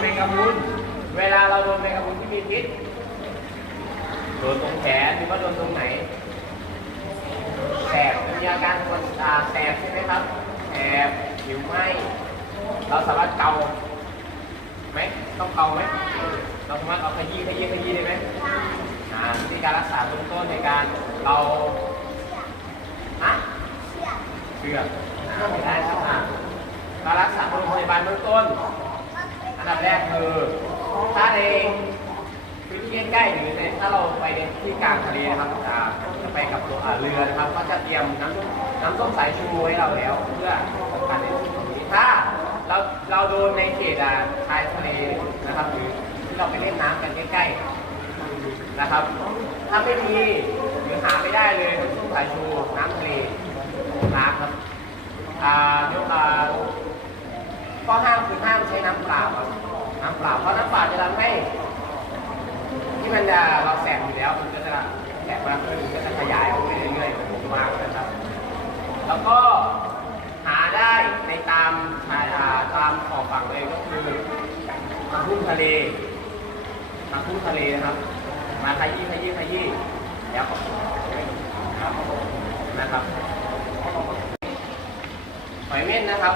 เมกะพุนเวลาเราโดนเมกะพุนที่มีพิษโดนตรงแขนหรือว่าโดนตรงไหน แสบมีอาการปวดตาแสบใช่ไหมครับ แสบผิวไหมเราสามารถเกาไหมต้องเกาไหมเราสามารถเอาขยี้ขยี้ขยี้ได้ไหมวิธีการรักษาเบื้องต้นในการเราฮะเชือกได้ครับการรักษาโรงพยาบาลเบื้องต้น ดับแรกคือถ้าในพื้นที่ใกล้ๆหรือในถ้าเราไปในที่กลางทะเลนะครับอ่าจะไปกับตัวเรือนะครับก็จะเตรียมน้ำน้ำส้มสายชูให้เราแล้ว เพื่อป้องกันในส่วนตรงนี้ถ้าเราเราโดนในเขตชายทะเลนะครับหรือที่เราไปเล่นน้ำกันใกล้ๆนะครับ ถ้าไม่มีหรือหาไม่ได้เลยน้ำส้มสายชูน้ำทะเลน้ำครับอ่า ข้อห้ามคือห้ามใช้น้ำเปล่าครับน้ำเปล่าเพราะน้ำเปล่าจะทำให้ที่มันจะเราแสบอยู่แล้วมันก็จะแสบมากขึ้นก็จะขยายออกไปเรื่อยๆมากนะครับ แล้วก็หาได้ในตามชายอ่าตามขอบฝั่งเลยก็คือทางทุ่งทะเลทางทุ่งทะเลนะครับ มาขยี้ขยี้ขยี้แล้วก็นะครับหอยเม่นนะครับ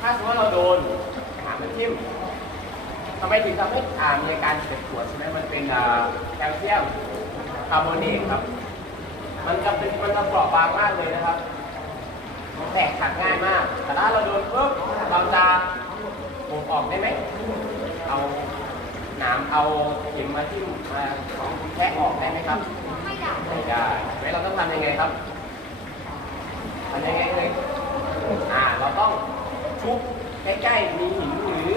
ถ้าสมมติว่าเราโดนหางมันทิ่มทำไมถึงทำให้อ่ามีอาการเจ็บปวดใช่ไหมมันเป็นอ่าแคลเซียมคาร์บอเนตครับ มันจะเป็นมันจะเปราะบางมากเลยนะครับ มันแตกหักง่ายมาก แต่ถ้าเราโดนปุ๊บเราจะโอบออกได้ไหม เอาหนามเอาเข็มมาทิ่มมาแทะออกได้ไหมครับ ไม่ได้ ไม่ได้ไม่เราต้องทำยังไงครับทำยังไงเลย อ่าเราต้อง ชุบใกล้ๆมีหินหรือ